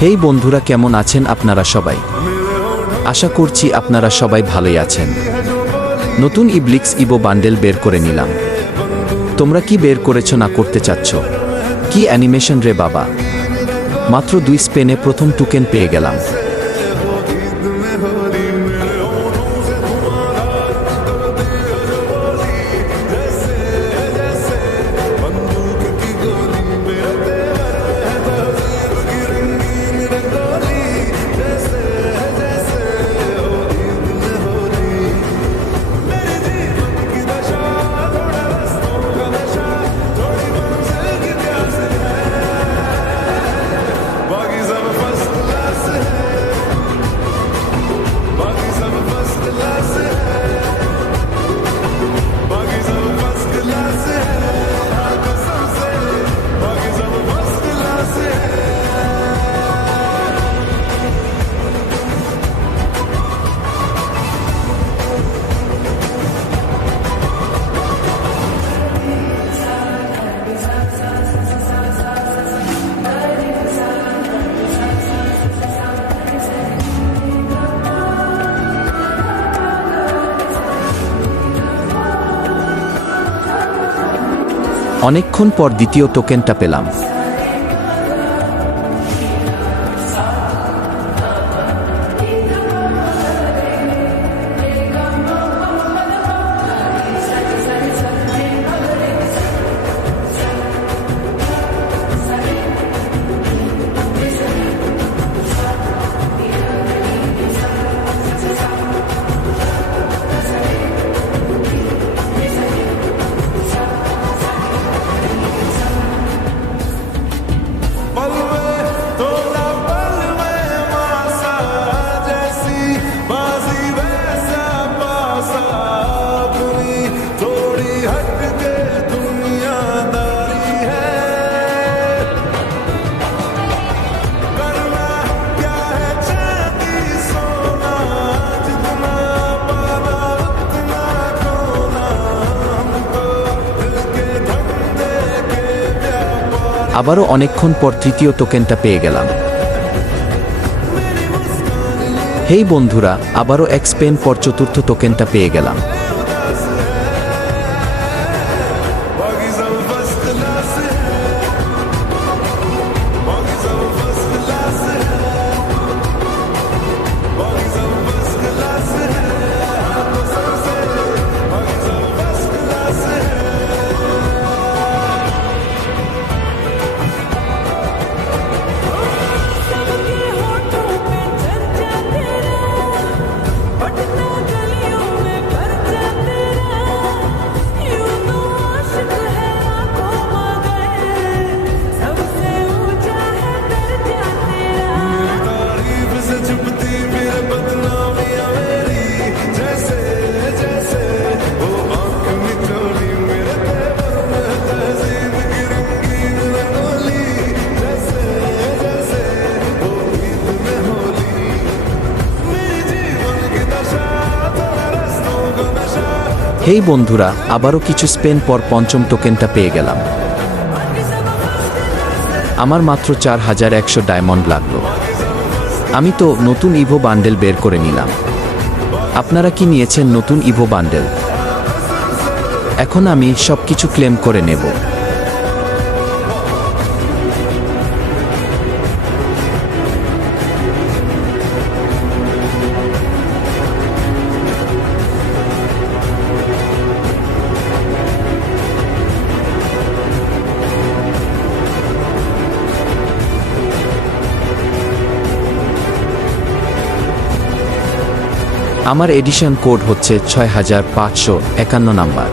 হেই বন্ধুরা, কেমন আছেন আপনারা সবাই? আশা করছি আপনারা সবাই ভালোই আছেন। নতুন ইবলিক্স ইভো বান্ডেল বের করে নিলাম। তোমরা কি বের করেছ না করতে চাচ্ছ? কি অ্যানিমেশন রে বাবা! মাত্র 2 স্পেনে প্রথম টোকেন পেয়ে গেলাম। অনেকক্ষণ পর দ্বিতীয় টোকেনটা পেলাম। আবারও অনেকক্ষণ পর তৃতীয় টোকেনটা পেয়ে গেলাম। হেই বন্ধুরা, আবারও 1 স্পেন পর চতুর্থ টোকেনটা পেয়ে গেলাম। হেই বন্ধুরা, আবারও কিছু স্পেন পর পঞ্চম টোকেনটা পেয়ে গেলাম। আমার মাত্র 4100 ডায়মন্ড লাগলো। আমি তো নতুন ইভো বান্ডেল বের করে নিলাম। আপনারা কি নিয়েছেন নতুন ইভো বান্ডেল? এখন আমি সবকিছু ক্লেম করে নেব। আমার এডিশন কোড হচ্ছে 6551 নাম্বার।